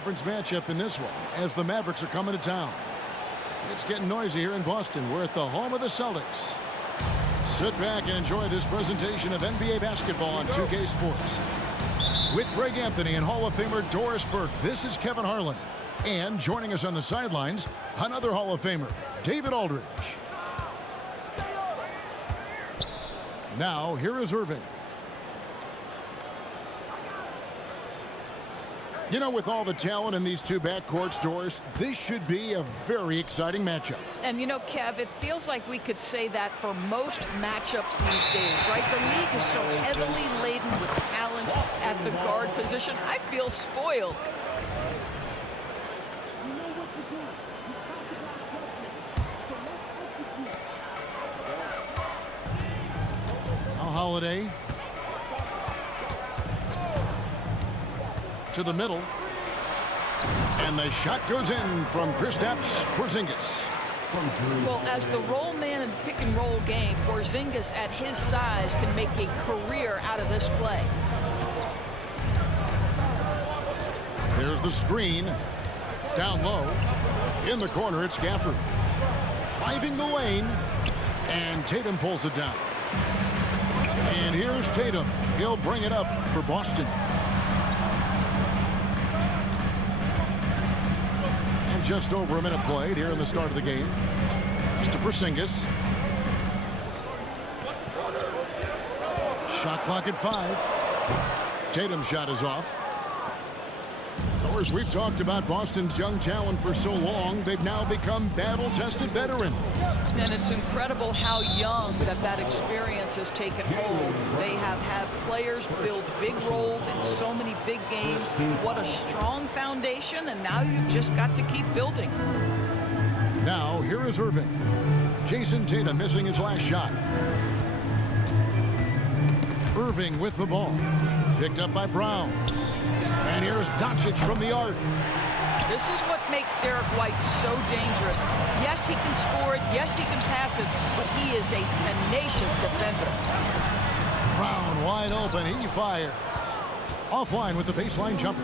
conference matchup in this one as the Mavericks are coming to town. It's getting noisy here in Boston. We're at the home of the Celtics. Sit back and enjoy this presentation of NBA basketball on 2K Sports. With Greg Anthony and Hall of Famer Doris Burke, this is Kevin Harlan. And joining us on the sidelines, another Hall of Famer, David Aldridge. Now, here is Irving. You know, with all the talent in these two backcourts, Doris, this should be a very exciting matchup. And you know, Kev, it feels like we could say that for most matchups these days, right? The league is so heavily laden with talent at the guard position. I feel spoiled. Now Holiday. To the middle. And the shot goes in from Kristaps Porzingis. Well, as the roll man in the pick and roll game, Porzingis at his size can make a career out of this play. There's the screen. Down low. In the corner, it's Gafford. Driving the lane. And Tatum pulls it down. And here's Tatum. He'll bring it up for Boston. Just over a minute played here in the start of the game. To Porzingis. Shot clock at 5. Tatum's shot is off. Of course, we've talked about Boston's young talent for so long. They've now become battle-tested veterans. And it's incredible how young that experience has taken hold. They have had players build big roles in so many big games. What a strong foundation, and now you've just got to keep building. Now, here is Irving. Jason Tatum missing his last shot. Irving with the ball. Picked up by Brown. And here's Doncic from the arc. This is what makes Derek White so dangerous. Yes, he can score it. Yes, he can pass it. But he is a tenacious defender. Brown wide open. He fires. Offline with the baseline jumper.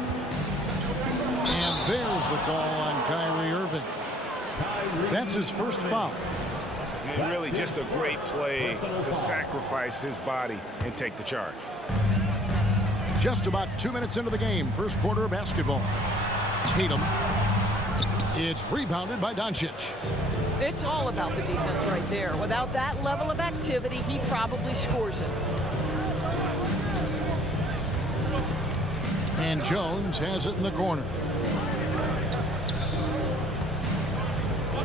And there's the call on Kyrie Irving. That's his first foul. And really just a great play to sacrifice his body and take the charge. Just about 2 minutes into the game, first quarter of basketball. Tatum. It's rebounded by Doncic. It's all about the defense right there. Without that level of activity, he probably scores it. And Jones has it in the corner.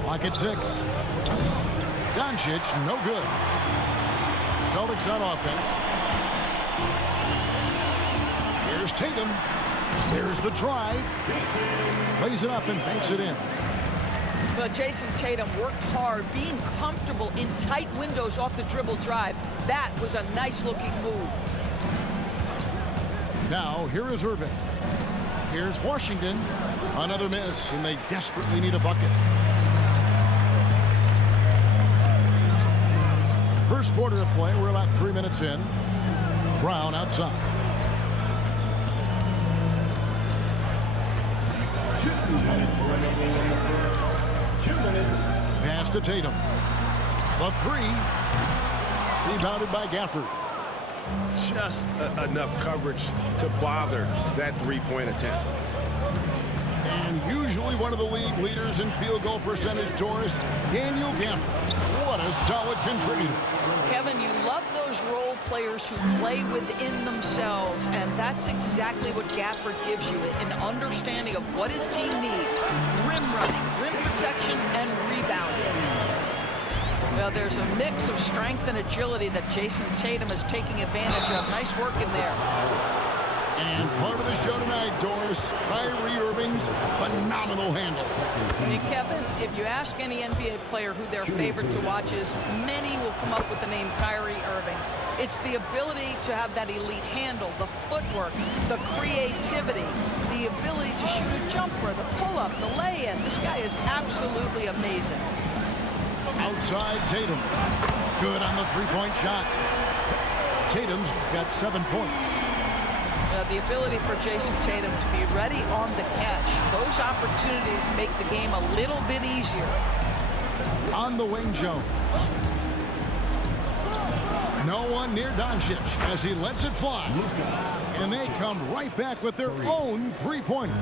Clock at 6. Doncic, no good. Celtics on offense. Here's Tatum. There's the drive. Lays it up and banks it in. But Jason Tatum worked hard, being comfortable in tight windows off the dribble drive. That was a nice-looking move. Now, here is Irving. Here's Washington. Another miss, and they desperately need a bucket. First quarter of play, we're about 3 minutes in. Brown outside. Pass to Tatum. The 3. Rebounded by Gafford. Just enough coverage to bother that three-point attempt. And usually one of the league leaders in field goal percentage, Doris, Daniel Gafford. What a solid contributor. Kevin, you love those role players who play within themselves, and that's exactly what Gafford gives you, an understanding of what his team needs. Rim running, rim protection, and rebounding. Well, there's a mix of strength and agility that Jason Tatum is taking advantage of. Nice work in there. And part of the show tonight, Doris, Kyrie Irving's phenomenal handle. Hey, Kevin, if you ask any NBA player who their favorite to watch is, many will come up with the name Kyrie Irving. It's the ability to have that elite handle, the footwork, the creativity, the ability to shoot a jumper, the pull-up, the lay-in. This guy is absolutely amazing. Outside Tatum. Good on the three-point shot. Tatum's got 7 points. The ability for Jason Tatum to be ready on the catch. opportunities make the game a little bit easier. On the wing, Jones. No one near Doncic as he lets it fly. And they come right back with their own three-pointer.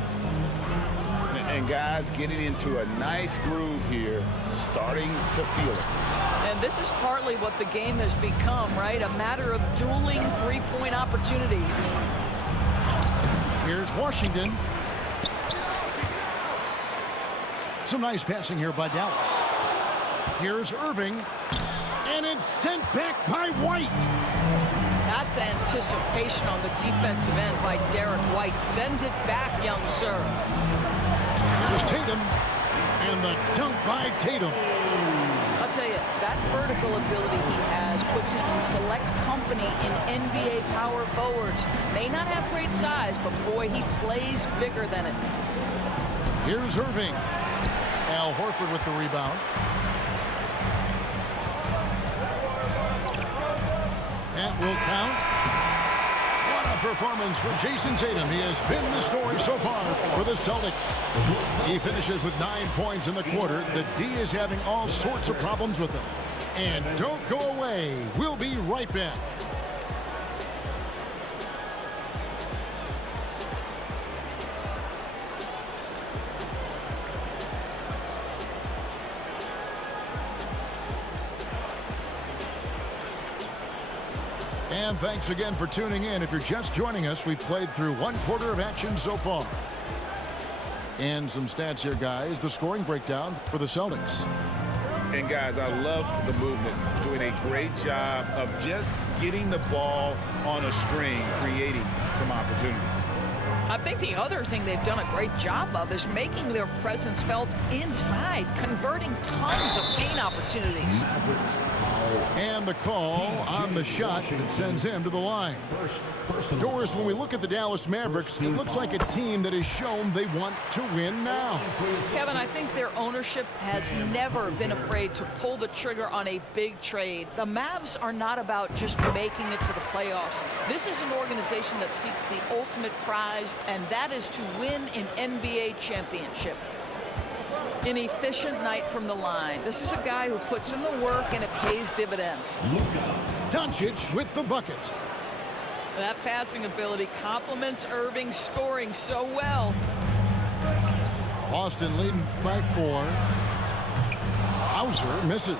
And guys getting into a nice groove here, starting to feel it. And this is partly what the game has become, right? A matter of dueling three-point opportunities. Here's Washington. Some nice passing here by Dallas. Here's Irving. And it's sent back by White. That's anticipation on the defensive end by Derek White. Send it back, young sir. Here's Tatum. And the dunk by Tatum. I'll tell you, that vertical ability he has puts him in select company in NBA power forwards. May not have great size, but boy, he plays bigger than it. Here's Irving. Al Horford with the rebound. That will count. What a performance for Jason Tatum. He has been the story so far for the Celtics. He finishes with 9 points in the quarter. The D is having all sorts of problems with him. And don't go away. We'll be right back. And thanks again for tuning in. If you're just joining us, we've played through 1 quarter of action so far. And some stats here, guys. The scoring breakdown for the Celtics. And guys, I love the movement. Doing a great job of just getting the ball on a string, creating some opportunities. I think the other thing they've done a great job of is making their presence felt inside, converting tons of paint opportunities. And the call on the shot that sends him to the line. Doris, when we look at the Dallas Mavericks, it looks like a team that has shown they want to win now. Kevin, I think their ownership has never been afraid to pull the trigger on a big trade. The Mavs are not about just making it to the playoffs. This is an organization that seeks the ultimate prize, and that is to win an NBA championship. An efficient night from the line. This is a guy who puts in the work and it pays dividends. Doncic with the bucket. That passing ability complements Irving scoring so well. Boston leading by 4. Hauser misses.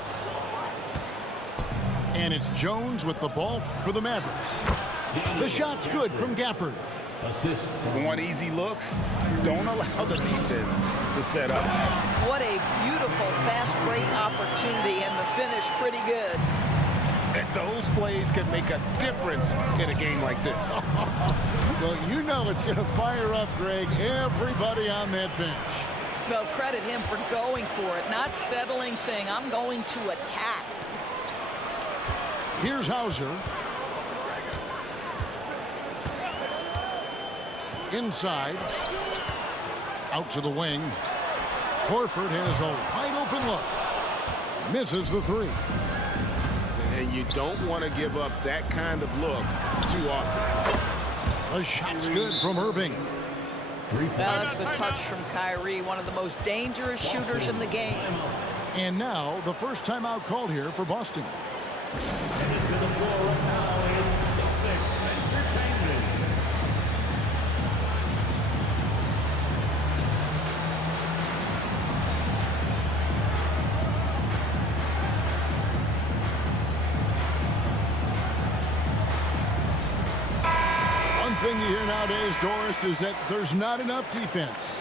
And it's Jones with the ball for the Mavericks. The shot's good from Gafford. Want easy looks? Don't allow the defense to set up. What a beautiful fast break opportunity, and the finish pretty good. And those plays can make a difference in a game like this. Well, you know it's going to fire up, Greg, everybody on that bench. Well, credit him for going for it, not settling, saying, I'm going to attack. Here's Hauser. Inside. Out to the wing. Horford has a wide open look. Misses the 3. And you don't want to give up that kind of look too often. The shot's good from Irving. That's the touch from Kyrie, one of the most dangerous shooters in the game. And now the first timeout called here for Boston. One thing you hear nowadays, Doris, is that there's not enough defense.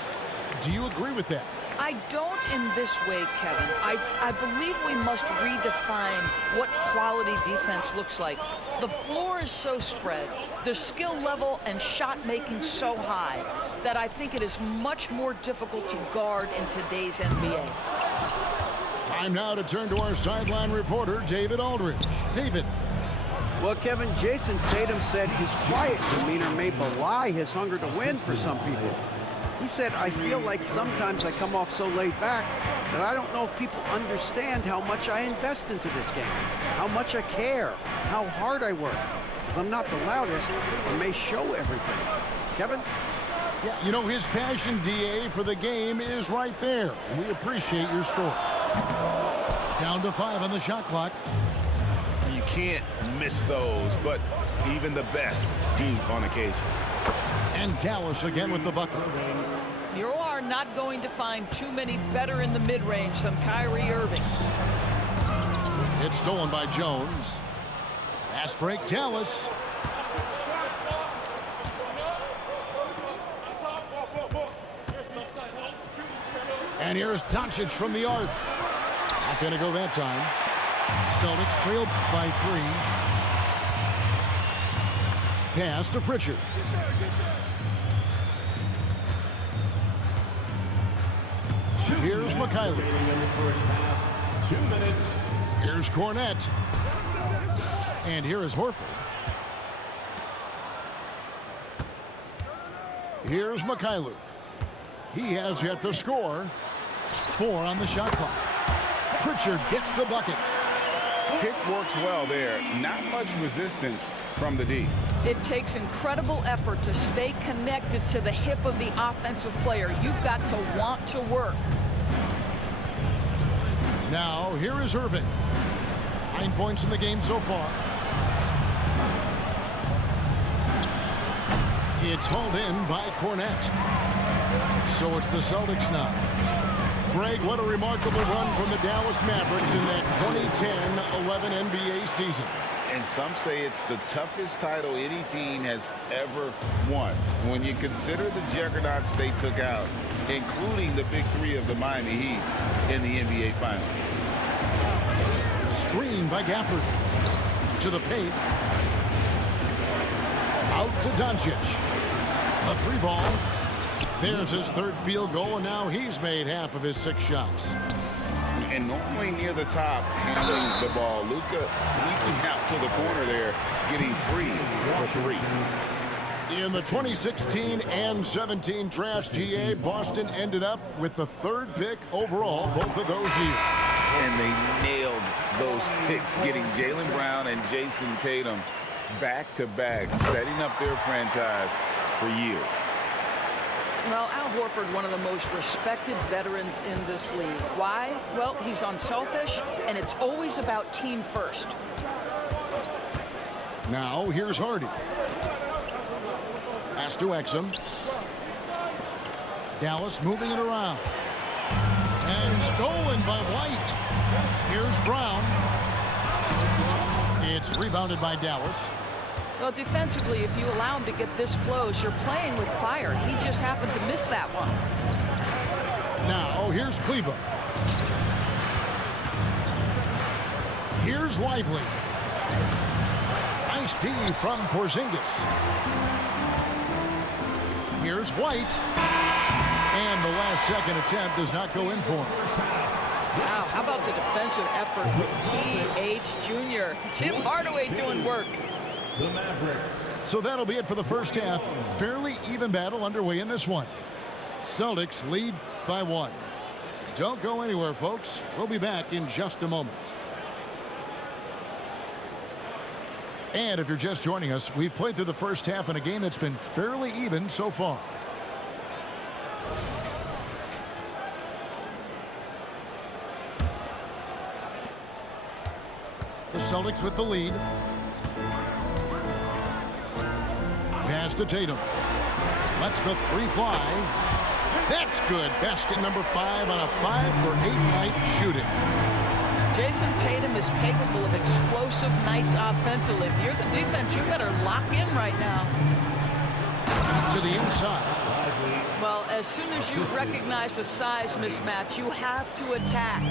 Do you agree with that? I don't in this way, Kevin. I believe we must redefine what quality defense looks like. The floor is so spread, the skill level and shot making so high that I think it is much more difficult to guard in today's NBA. Time now to turn to our sideline reporter, David Aldridge. David. Well, Kevin, Jason Tatum said his quiet demeanor may belie his hunger to win for some people. He said, I feel like sometimes I come off so laid back that I don't know if people understand how much I invest into this game, how much I care, how hard I work, because I'm not the loudest and may show everything. Kevin? Yeah, you know, his passion, DA, for the game is right there. We appreciate your story. Down to 5 on the shot clock. You can't miss those, but even the best do on occasion. And Dallas again with the bucket. You are not going to find too many better in the mid-range than Kyrie Irving. It's stolen by Jones. Fast break, Dallas. And here's Doncic from the arc. Not going to go that time. Celtics trail by 3. Pass to Pritchard. Here's McKayler. Here's Cornette. And here is Horford. Here's McKayler. He has yet to score. 4 on the shot clock. Pritchard gets the bucket. Pick works well there. Not much resistance from the D. It takes incredible effort to stay connected to the hip of the offensive player. You've got to want to work. Now, here is Irving. 9 points in the game so far. It's hauled in by Cornette. So it's the Celtics now. Greg, what a remarkable run from the Dallas Mavericks in that 2010-11 NBA season. And some say it's the toughest title any team has ever won. When you consider the juggernauts they took out, including the big 3 of the Miami Heat in the NBA Finals. Screen by Gafford. To the paint. Out to Doncic. A 3 ball. There's his 3rd field goal, and now he's made half of his 6 shots. And normally near the top, handling the ball. Luka sneaking out to the corner there, getting free for 3. In the 2016 and 17 drafts, GA, Boston ended up with the 3rd pick overall both of those years. And they nailed those picks, getting Jaylen Brown and Jason Tatum back-to-back, setting up their franchise for years. Well, Al Horford, one of the most respected veterans in this league. Why? Well, he's unselfish, and it's always about team first. Now, here's Hardy. Pass to Exum. Dallas moving it around. And stolen by White. Here's Brown. It's rebounded by Dallas. Well, defensively, if you allow him to get this close, you're playing with fire. He just happened to miss that one. Now, here's Kleba. Here's Lively. Nice D from Porzingis. Here's White. And the last-second attempt does not go in for him. Wow, how about the defensive effort from T.H. Jr. Tim Hardaway doing work. So that'll be it for the first half. Fairly even battle underway in this one. Celtics lead by 1. Don't go anywhere, folks. We'll be back in just a moment. And if you're just joining us, we've played through the first half in a game that's been fairly even so far. The Celtics with the lead. Pass to Tatum. Lets the 3 fly. That's good. Basket number 5 on a 5-for-8 night shooting. Jason Tatum is capable of explosive nights offensively. If you're the defense, you better lock in right now. To the inside. Well, as soon as you recognize the size mismatch, you have to attack.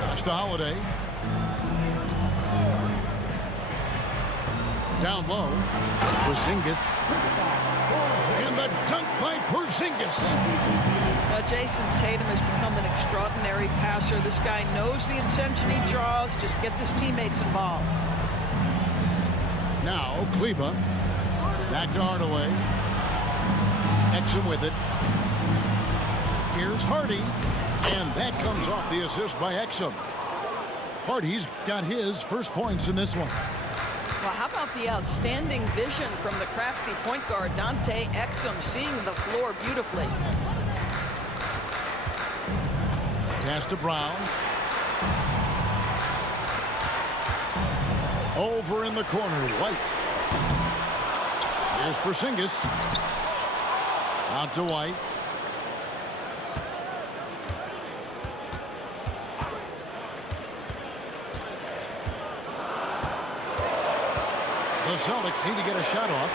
Pass to Holiday. Down low. Porzingis. And the dunk by Porzingis. Now, Jason Tatum has become an extraordinary passer. This guy knows the attention he draws, just gets his teammates involved. Now, Kleba. Back to Hardaway. Exum with it. Here's Hardy. And that comes off the assist by Exum. Hardy's got his first points in this one. Well, how about the outstanding vision from the crafty point guard, Dante Exum, seeing the floor beautifully. Pass to Brown. Over in the corner, White. Here's Porzingis. Out to White. The Celtics need to get a shot off.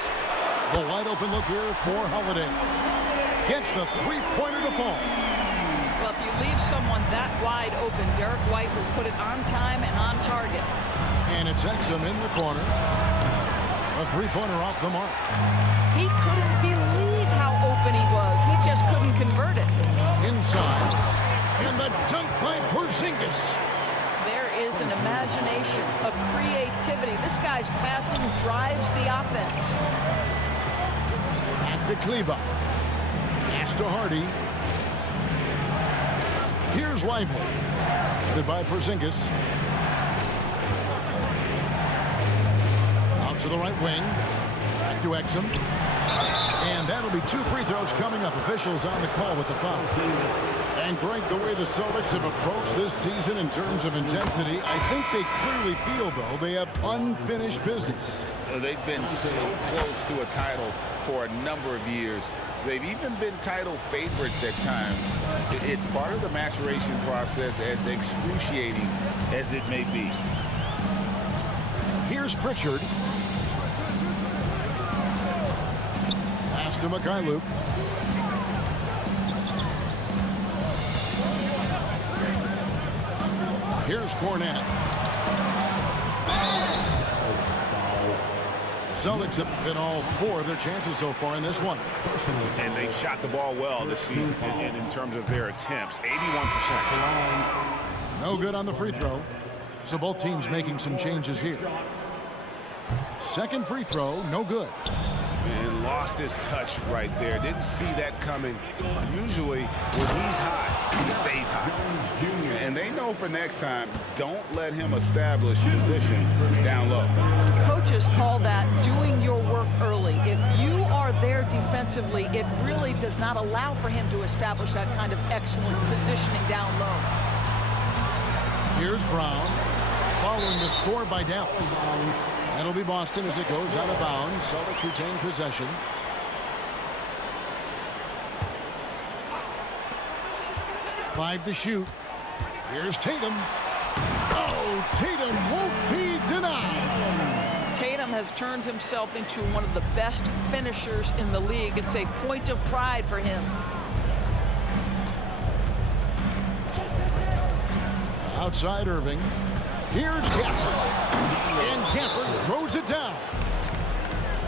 The wide open look here for Holiday. Gets the three-pointer to fall. Well, if you leave someone that wide open, Derek White will put it on time and on target. And it's Exum in the corner. A three-pointer off the mark. He couldn't believe how open he was. He just couldn't convert it. Inside. And the dunk by Porzingis. There is an imagination, a creativity. This guy's passing drives the offense. Back to Kleba. Pass to Hardy. Here's Lively. Goodbye, Porzingis. Out to the right wing. Back to Exum. And that'll be 2 free throws coming up. Officials on the call with the foul. And Greg, the way the Celtics have approached this season in terms of intensity, I think they clearly feel, though, they have unfinished business. They've been so close to a title for a number of years. They've even been title favorites at times. It's part of the maturation process, as excruciating as it may be. Here's Pritchard. Pass to Mikhailuk. Here's Cornette. Celtics have hit all 4 of their chances so far in this one. And they've shot the ball well this season in terms of their attempts. 81%. No good on the free throw. So both teams making some changes here. Second free throw, no good. And lost his touch right there. Didn't see that coming. Usually, when he's hot, he stays hot. And they know for next time, don't let him establish position down low. Coaches call that doing your work early. If you are there defensively, it really does not allow for him to establish that kind of excellent positioning down low. Here's Brown, following the score by Dallas. That'll be Boston as it goes out of bounds. Celtics retain possession. Five to shoot. Here's Tatum. Oh, Tatum won't be denied. Tatum has turned himself into one of the best finishers in the league. It's a point of pride for him. Outside Irving. Here's Gafford. And Gafford throws it down.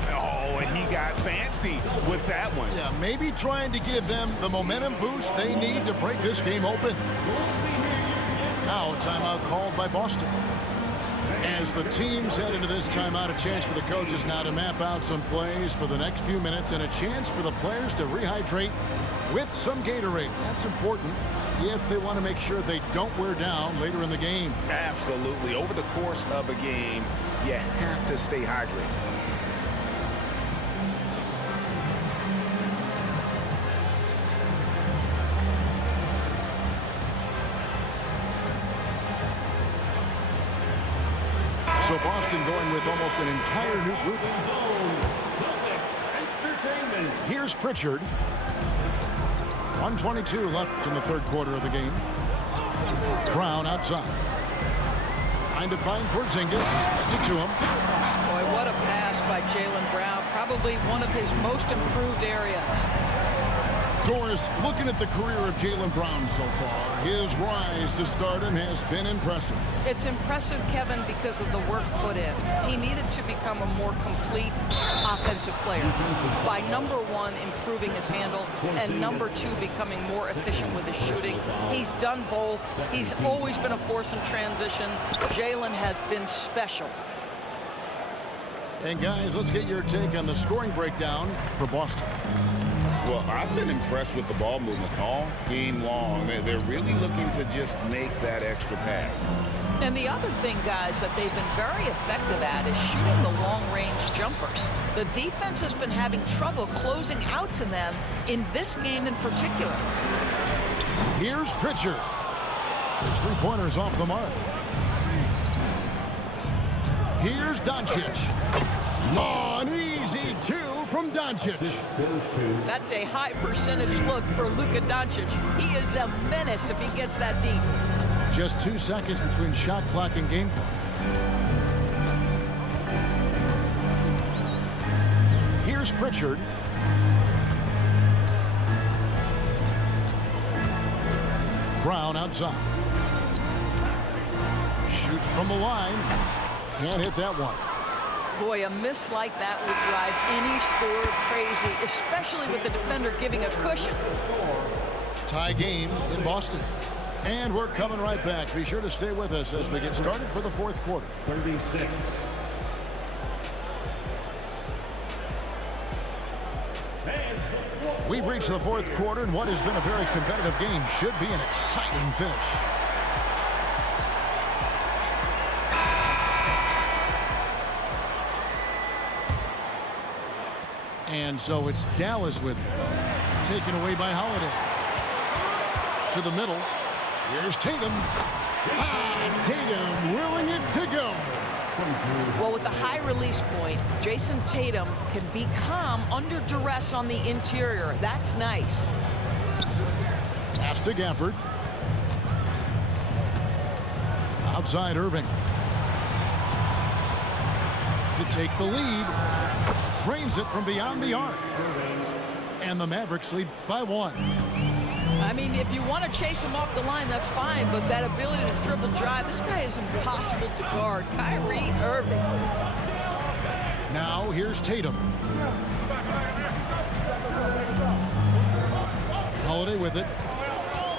Oh, and he got fancy with that one. Yeah, maybe trying to give them the momentum boost they need to break this game open. Now a timeout called by Boston. As the teams head into this timeout, a chance for the coaches now to map out some plays for the next few minutes and a chance for the players to rehydrate with some Gatorade. That's important if they want to make sure they don't wear down later in the game. Absolutely. Over the course of a game, you have to stay hydrated. So Boston going with almost an entire new group. Here's Pritchard. 1:22 left in the third quarter of the game. Brown outside. Trying to find Porzingis. Gets it to him. Boy, what a pass by Jaylen Brown. Probably one of his most improved areas. Doris, looking at the career of Jaylen Brown so far, his rise to stardom has been impressive. It's impressive, Kevin, because of the work put in. He needed to become a more complete offensive player by, number one, improving his handle, and number two, becoming more efficient with his shooting. He's done both. He's always been a force in transition. Jaylen has been special. And guys, let's get your take on the scoring breakdown for Boston. Well, I've been impressed with the ball movement all game long. They're really looking to just make that extra pass. And the other thing, guys, that they've been very effective at is shooting the long-range jumpers. The defense has been having trouble closing out to them in this game in particular. Here's Pritchard. There's 3-pointers off the mark. Here's Doncic. An easy 2 from Doncic. That's a high percentage look for Luka Doncic. He is a menace if he gets that deep. Just 2 seconds between shot clock and game clock. Here's Pritchard. Brown outside. Shoots from the line. Can't hit that one. Boy, a miss like that would drive any scorer crazy, especially with the defender giving a cushion. Tie game in Boston. And we're coming right back. Be sure to stay with us as we get started for the fourth quarter. 36. We've reached the fourth quarter, and what has been a very competitive game should be an exciting finish. And so it's Dallas with it. Taken away by Holiday. To the middle. Here's Tatum. Tatum willing it to go. Well, with the high release point, Jason Tatum can be calm under duress on the interior. That's nice. Pass to Gafford. Outside Irving. To take the lead. Drains it from beyond the arc. And the Mavericks lead by 1. I mean, if you want to chase him off the line, that's fine, but that ability to dribble drive, this guy is impossible to guard. Kyrie Irving. Now here's Tatum. Holiday with it.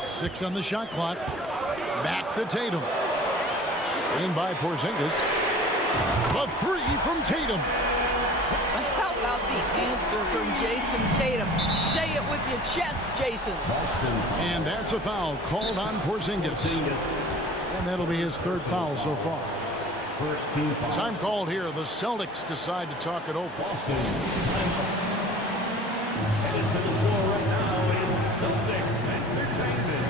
6 on the shot clock. Back to Tatum. Screen by Porzingis. The 3 from Tatum. How about the answer from Jason Tatum? Say it with your chest, Jason. And that's a foul called on Porzingis. And that'll be his 3rd foul so far. First team foul. Time called here. The Celtics decide to talk it over. Boston. Headed to the floor right now is Celtics Entertainment.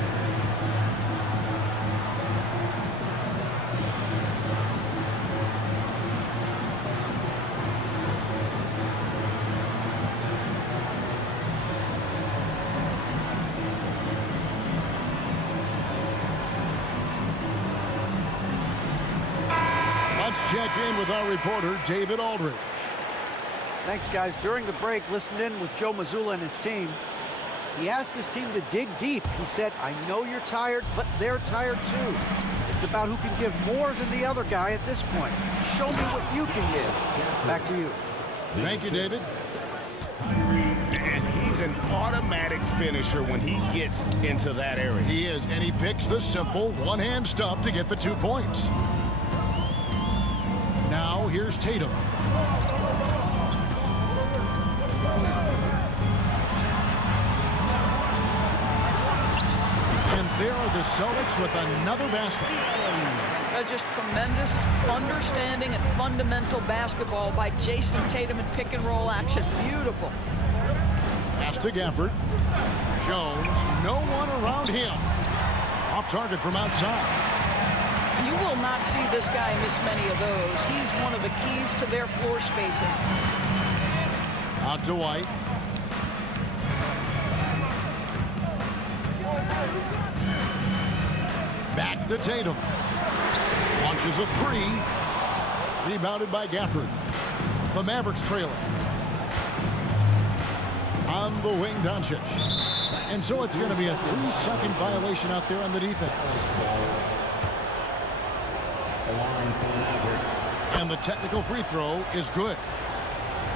Let's check in with our reporter, David Aldridge. Thanks, guys. During the break, listened in with Joe Mazzulla and his team. He asked his team to dig deep. He said, I know you're tired, but they're tired too. It's about who can give more than the other guy at this point. Show me what you can give. Back to you. Thank you, David. And he's an automatic finisher when he gets into that area. He is, and he picks the simple one-hand stuff to get the 2 points. Now here's Tatum. And there are the Celtics with another basket. Just tremendous understanding and fundamental basketball by Jason Tatum in pick and roll action. Beautiful. Pass to Gafford. Jones, no one around him. Off target from outside. You will not see this guy miss many of those. He's one of the keys to their floor spacing. Out to White. Back to Tatum. Launches a 3. Rebounded by Gafford. The Mavericks trailing. On the wing, Doncic. And so it's going to be a 3-second violation out there on the defense. And the technical free throw is good.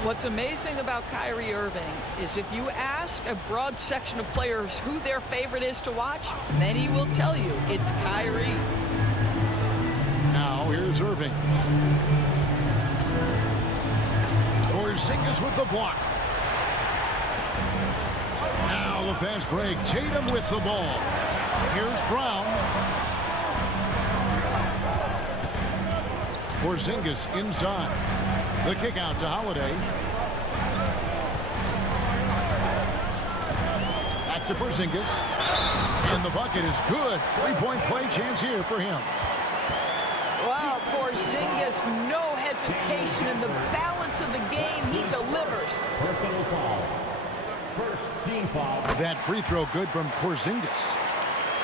What's amazing about Kyrie Irving is if you ask a broad section of players who their favorite is to watch, many will tell you it's Kyrie. Now here's Irving. Porzingis with the block. Now the fast break. Tatum with the ball. Here's Brown. Porzingis inside. The kick out to Holiday. Back to Porzingis. And the bucket is good. Three-point play chance here for him. Wow, Porzingis, no hesitation in the balance of the game. He delivers. Personal foul. First team foul. That free throw good from Porzingis.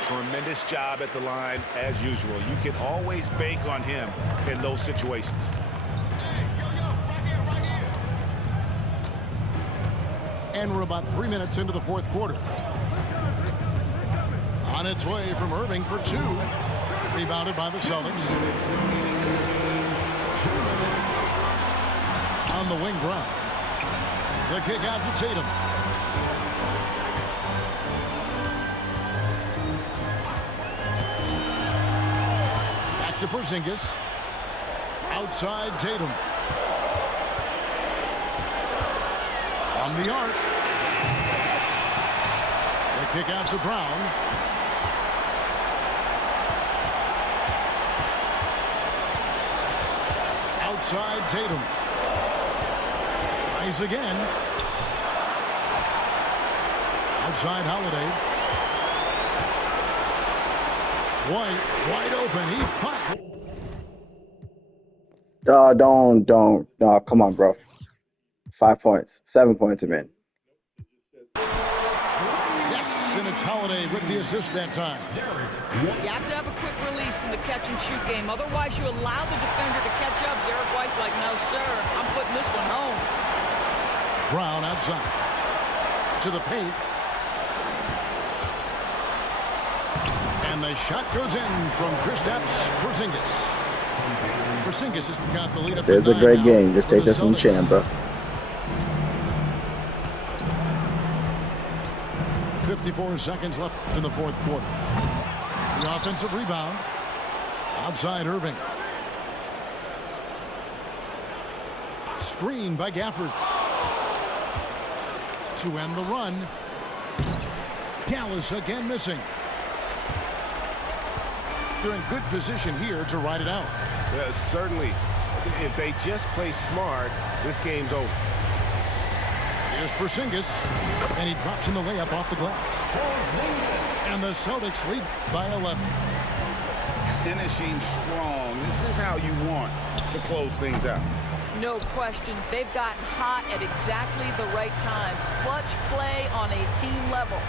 Tremendous job at the line, as usual. You can always bank on him in those situations. And we're about 3 minutes into the fourth quarter. On its way from Irving for two. Rebounded by the Celtics. On the wing, Brown. The kick out to Tatum. Back to Porzingis. Outside Tatum. On the arc. The kick out to Brown. Outside Tatum. Tries again. Outside Holiday. White, wide open. He fired. Don't. No, come on, bro. 5 points. 7 points, I'm in. Yes, and it's Holiday with the assist that time. You have to have a quick release in the catch-and-shoot game. Otherwise, you allow the defender to catch up. Derek White's like, no, sir, I'm putting this one home. Brown outside. To the paint. And the shot goes in from Kristaps Porzingis. Porzingis has got the lead up to It's a 9 great now game. Just for take the this one, Celtics. champ, bro. 54 seconds left in the fourth quarter. The offensive rebound. Outside Irving. Screen by Gafford. To end the run. Dallas again missing. They're in good position here to ride it out. Certainly, if they just play smart, this game's over. Here's Porzingis, and he drops in the layup off the glass. And the Celtics lead by 11. Finishing strong. This is how you want to close things out. No question. They've gotten hot at exactly the right time. Clutch play on a team level.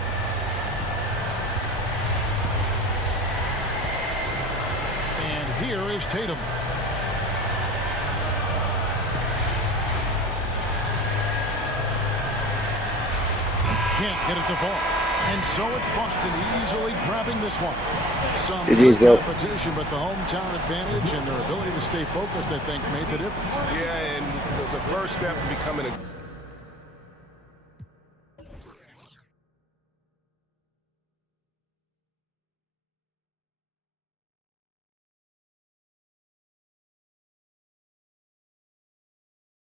And here is Tatum. Can't get it to fall. And so it's Boston easily grabbing this one. Some GG's, good bro. competition, but the hometown advantage and their ability to stay focused, I think, made the difference. Yeah, and the first step in becoming a